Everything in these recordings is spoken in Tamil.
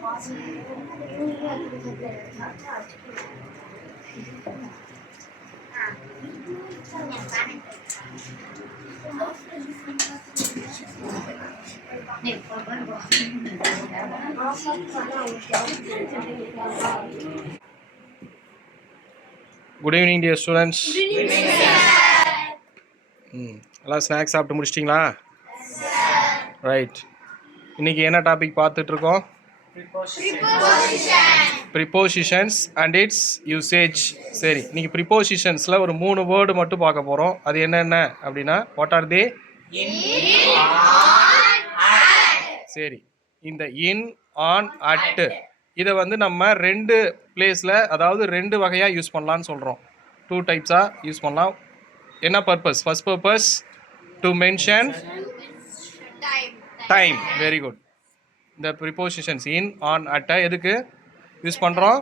Good evening, dear students. எல்லாம் ஸ்நாக்ஸ் சாப்பிட்டு முடிச்சிட்டிங்களா? ரைட். இன்னைக்கு என்ன டாபிக் பார்த்துட்டு இருக்கோம்? Prepositions and it's usage. சரி, இன்னைக்கு ப்ரிப்போசிஷன்ஸில் ஒரு 3 வேர்டு மட்டும் பார்க்க போகிறோம். அது என்னென்ன அப்படின்னா, வாட் ஆர் தே? சரி, இந்த இன், ஆன், அட் இதை வந்து நம்ம 2 பிளேஸில், அதாவது 2 வகையாக யூஸ் பண்ணலான்னு சொல்கிறோம். 2 டைப்ஸாக யூஸ் பண்ணலாம். என்ன purpose? First purpose to mention time. Very good. இந்த ப்ரிப்போசிஷன்ஸ் இன், ஆன், அட் எதுக்கு யூஸ் பண்ணுறோம்?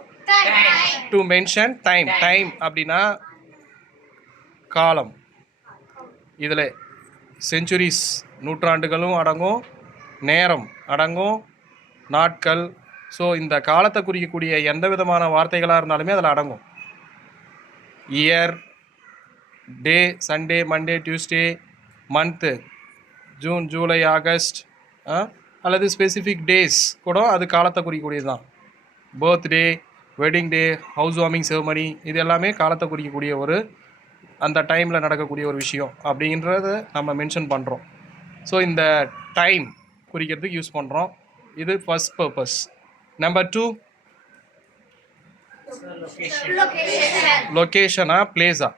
To mention time. டைம் அப்படின்னா காலம். இதில் செஞ்சுரிஸ், நூற்றாண்டுகளும் அடங்கும், நேரம் அடங்கும், நாட்கள். ஸோ இந்த காலத்தை குறிக்கக்கூடிய எந்த விதமான வார்த்தைகளாக இருந்தாலுமே அதில் அடங்கும். Year, day, Sunday, Monday, Tuesday, month, June, July, August, அல்லது ஸ்பெசிஃபிக் டேஸ் கூட அது காலத்தை குறிக்கக்கூடியது தான். Birthday, wedding day, house warming ceremony, இது எல்லாமே காலத்தை குறிக்கக்கூடிய ஒரு அந்த டைமில் நடக்கக்கூடிய ஒரு விஷயம் அப்படின்றத நம்ம மென்ஷன் பண்ணுறோம். ஸோ இந்த டைம் குறிக்கிறதுக்கு யூஸ் பண்ணுறோம். இது ஃபர்ஸ்ட் பர்பஸ். நம்பர் 2, லொக்கேஷனா பிளேஸா?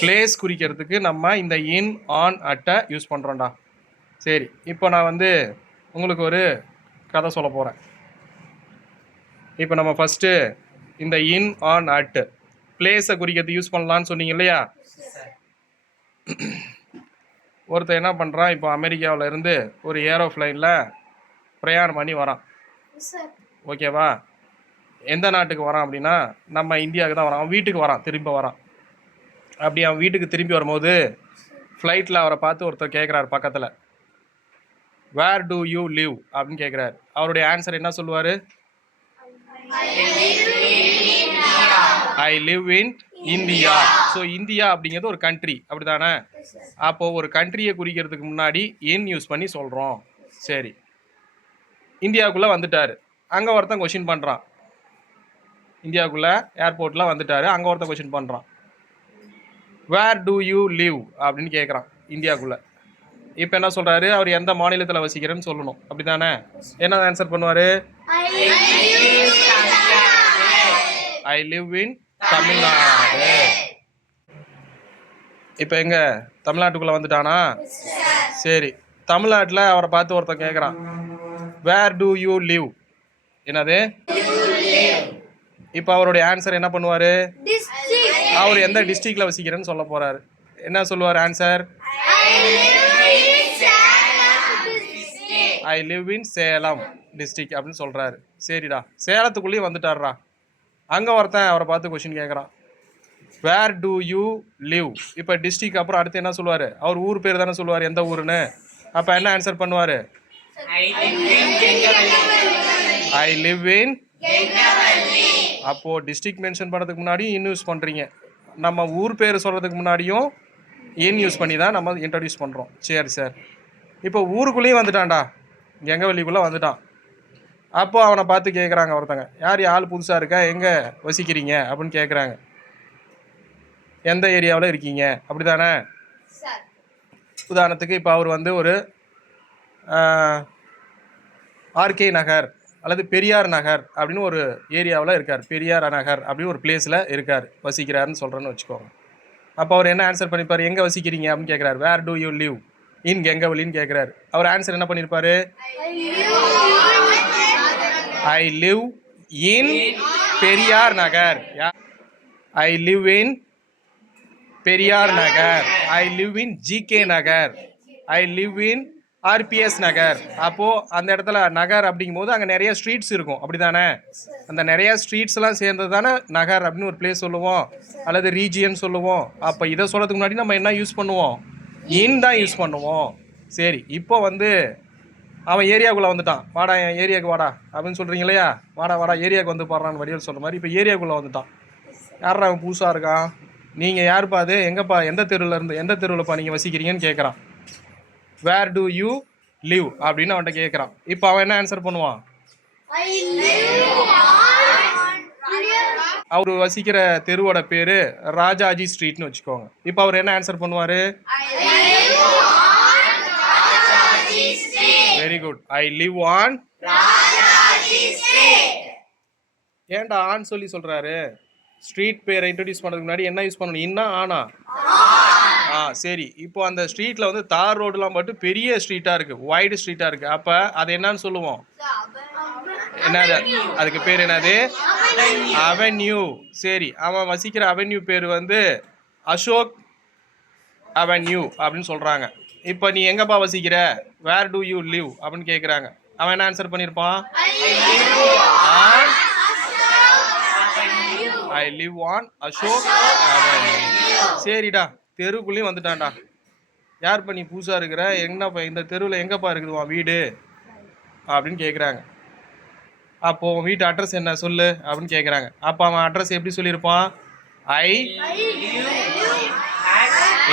பிளேஸ் குறிக்கிறதுக்கு நம்ம இந்த இன், ஆன், அட்டை யூஸ் பண்ணுறோம்டா. சரி, இப்போ நான் வந்து உங்களுக்கு ஒரு கதை சொல்ல போகிறேன். இப்போ நம்ம ஃபஸ்ட்டு இந்த இன், ஆன், அட் பிளேஸை குறிக்கிறது யூஸ் பண்ணலான்னு சொன்னீங்க இல்லையா? ஒருத்தர் என்ன பண்ணுறான், இப்போ அமெரிக்காவில் இருந்து ஒரு ஏரோஃப்ளைனில் பிரயாணம் பண்ணி வரான். ஓகேவா? எந்த நாட்டுக்கு வரான் அப்படின்னா, நம்ம இந்தியாவுக்கு தான் வரான். அவன் வீட்டுக்கு வரான், திரும்ப வரான். அப்படி அவன் வீட்டுக்கு திரும்பி வரும்போது ஃப்ளைட்டில் அவரை பார்த்து ஒருத்தர் கேட்குறாரு பக்கத்தில், வேர் டு யூ லிவ் அப்படின்னு கேட்குறாரு. அவருடைய ஆன்சர் என்ன சொல்லுவார்? ஐ live in India. So India அப்படிங்கிறது ஒரு கண்ட்ரி, அப்படி தானே? அப்போது ஒரு கண்ட்ரியை குறிக்கிறதுக்கு முன்னாடி இன் யூஸ் பண்ணி சொல்கிறோம். சரி, இந்தியாவுக்குள்ளே வந்துட்டார். அங்கே ஒருத்தன் கொஷின் பண்ணுறான். இந்தியாவுக்குள்ளே ஏர்போர்ட்டில் வந்துட்டார். அங்கே ஒருத்தன் கொஷின் பண்ணுறான், வேர் டு யூ லிவ் அப்படின்னு கேட்குறான் இந்தியாவுக்குள்ளே. இப்போ என்ன சொல்கிறாரு? அவர் எந்த மாநிலத்தில் வசிக்கிறேன்னு சொல்லணும், அப்படி தானே? என்ன ஆன்சர் பண்ணுவார்? ஐ லிவ் இன் தமிழ்நாடு. இப்போ எங்கே தமிழ்நாட்டுக்குள்ளே வந்துட்டானா? சரி, தமிழ்நாட்டில் அவரை பார்த்து ஒருத்தன் கேட்குறான், வேர் டு யூ லிவ்? என்னது? இப்போ அவருடைய ஆன்சர் என்ன பண்ணுவார்? அவர் எந்த டிஸ்ட்ரிக்டில் வசிக்கிறேன்னு சொல்ல போகிறாரு. என்ன சொல்லுவார் ஆன்சர்? ஐ லிவ் இன் சேலம் டிஸ்ட்ரிக்ட் அப்படின்னு சொல்கிறாரு. சரிடா, சேலத்துக்குள்ளேயும் வந்துட்டார்றா. அங்கே ஒருத்தன் அவரை பார்த்து கொஷின் கேட்குறான், வேர் டு யூ லிவ்? இப்போ டிஸ்ட்ரிக்ட் அப்புறம் அடுத்து என்ன சொல்லுவார்? அவர் ஊர் பேர் தானே சொல்லுவார், எந்த ஊருன்னு. அப்போ என்ன ஆன்சர் பண்ணுவார்? ஐ லிவ் இன். அப்போது டிஸ்ட்ரிக்ட் மென்ஷன் பண்ணுறதுக்கு முன்னாடியும் இன் யூஸ் பண்ணுறீங்க, நம்ம ஊர் பேர் சொல்கிறதுக்கு முன்னாடியும் இன் யூஸ் பண்ணி தான் நம்ம இன்ட்ரடியூஸ் பண்ணுறோம். சரி சார், இப்போ ஊருக்குள்ளேயும் வந்துட்டான்டா, கெங்கவல்லிக்குள்ளே வந்துட்டான். அப்போது அவனை பார்த்து கேட்குறாங்க ஒருத்தங்க, யார் ஆள் புதுசாக இருக்கா, எங்கே வசிக்கிறீங்க அப்படின்னு கேட்குறாங்க. எந்த ஏரியாவில் இருக்கீங்க, அப்படி தானே? உதாரணத்துக்கு இப்போ அவர் வந்து ஒரு ஆர்கே நகர் அல்லது பெரியார் நகர் அப்படின்னு ஒரு ஏரியாவில் இருக்கார். பெரியார் நகர் அப்படின்னு ஒரு பிளேஸில் இருக்கார், வசிக்கிறாருன்னு சொல்கிறேன்னு வச்சுக்கோங்க. அப்போ அவர் என்ன ஆன்சர் பண்ணியிருப்பார்? எங்கே வசிக்கிறீங்க அப்படின்னு கேட்குறாரு. Where do you live in கெங்கவல்லின்னு கேட்குறாரு. அவர் ஆன்சர் என்ன பண்ணியிருப்பார்? I live in Periyar Nagar. I live in Periyar Nagar. I live in GK Nagar. I live in RPS Nagar. அப்போது அந்த இடத்துல நகர் அப்படிங்கும்போது அங்கே நிறைய ஸ்ட்ரீட்ஸ் இருக்கும், அப்படி தானே? அந்த நிறைய ஸ்ட்ரீட்ஸ்லாம் சேர்ந்தது தானே நகர் அப்படின்னு ஒரு பிளேஸ் சொல்லுவோம், அல்லது ரீஜியன் சொல்லுவோம். அப்போ இதை சொல்கிறதுக்கு முன்னாடி நம்ம என்ன யூஸ் பண்ணுவோம்? இன் தான் யூஸ் பண்ணுவோம். சரி, இப்போ வந்து அவன் ஏரியாக்குள்ளே வந்துட்டான். வாடா என் ஏரியாவுக்கு வாடா அப்படின்னு சொல்கிறீங்க இல்லையா? வாடா வாடா ஏரியாவுக்கு வந்து பாடுறான்னு வடிவேல் சொல்கிற மாதிரி இப்போ ஏரியாக்குள்ளே வந்துட்டான். யாரா அவன் புதுசாக இருக்கான்? நீங்கள் யாருப்பா அது? எங்கேப்பா? எந்த தெருவில்ப்பா நீங்கள் வசிக்கிறீங்கன்னு கேட்குறான். வேர் டு யூ லிவ் அப்படின்னு அவன்கிட்ட கேட்குறான். இப்போ அவன் என்ன ஆன்சர் பண்ணுவான்? அவர் வசிக்கிற தெருவோட பேர் ராஜாஜி ஸ்ட்ரீட்னு வச்சுக்கோங்க. இப்போ அவர் என்ன ஆன்சர் பண்ணுவார்? Very good. I live on. ஏன்டா ஆன் சொல்லி சொல்கிறாரு? ஸ்ட்ரீட் பேரை இன்ட்ரடியூஸ் பண்ணுறதுக்கு முன்னாடி என்ன யூஸ் பண்ணணும்? இன்னா ஆனா? சரி. இப்போ அந்த ஸ்ட்ரீட்டில் வந்து தார் ரோடுலாம் மட்டும் பெரிய ஸ்ட்ரீட்டாக இருக்குது, வைடு ஸ்ட்ரீட்டாக இருக்குது. அப்போ அது என்னன்னு சொல்லுவோம்? என்னது அதுக்கு பேர்? என்னது? அவென்யூ. சரி, அவன் வசிக்கிற அவென்யூ பேர் வந்து அசோக் அவென்யூ அப்படின்னு சொல்கிறாங்க. இப்போ நீ எங்கப்பா வசிக்கிற? வேர் டு யூ லிவ் அப்படின்னு கேட்குறாங்க. அவன் என்ன ஆன்சர் பண்ணியிருப்பான்? I live on Ashok avenue. சரிடா, தெருக்குள்ளேயும் வந்துட்டான்டா. யார்ப்பா நீ புதுசாக இருக்கிற? என்னப்பா இந்த தெருவில் எங்கப்பா இருக்குது உன் வீடு அப்படின்னு கேட்குறாங்க. அப்போ உன் வீட்டு அட்ரஸ் என்ன சொல்லு அப்படின்னு கேட்குறாங்க. அப்போ அவன் அட்ரஸ் எப்படி சொல்லியிருப்பான்?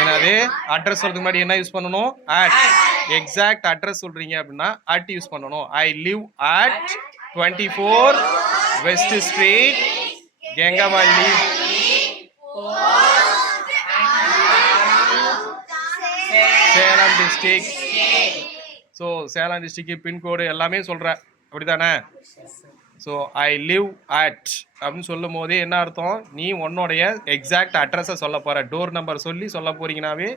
என்னது? அட்ரஸ் சொல்றதுக்கு முன்னாடி என்ன யூஸ் பண்ணணும்? அட். எக்ஸாக்ட் அட்ரஸ் சொல்றீங்க அப்படின்னா அட் யூஸ் பண்ணணும். I live at 24 west street, Gangavalli, Salem district. So Salem district pincode எல்லாமே சொல்கிறேன், அப்படி தானே? ஸோ ஐ லிவ் அட் அப்படின்னு சொல்லும் போதே என்ன அர்த்தம்? நீ உன்னோடைய எக்ஸாக்ட் அட்ரஸை சொல்ல போகிற. டோர் நம்பர் சொல்லி சொல்ல போகிறீங்கனாவே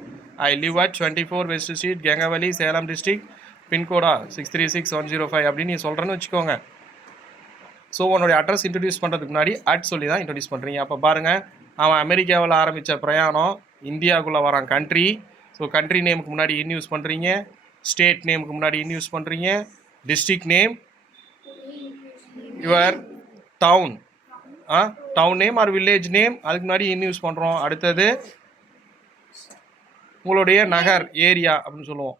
I live at 24 west street, Gangavalli, Salem district, பின்கோடா 636105 அப்படின்னு நீ சொல்கிறேன்னு வச்சுக்கோங்க. ஸோ உன்னோடைய அட்ரஸ் இன்ட்ரடியூஸ் பண்ணுறதுக்கு முன்னாடி அட் சொல்லி தான் இன்ட்ரடியூஸ் பண்ணுறீங்க. அப்போ பாருங்கள், அவன் அமெரிக்காவில் ஆரம்பித்த பிரயாணம் இந்தியாவுக்குள்ளே வரான் கண்ட்ரி. ஸோ கண்ட்ரி நேமுக்கு முன்னாடி இன் யூஸ் பண்ணுறீங்க, ஸ்டேட் நேமுக்கு முன்னாடி இன் யூஸ் பண்ணுறீங்க, district name, your town town name or village name அதுக்கு முன்னாடி இன் யூஸ் பண்ணுறோம். அடுத்தது உங்களுடைய நகர், ஏரியா அப்படின்னு சொல்லுவோம்.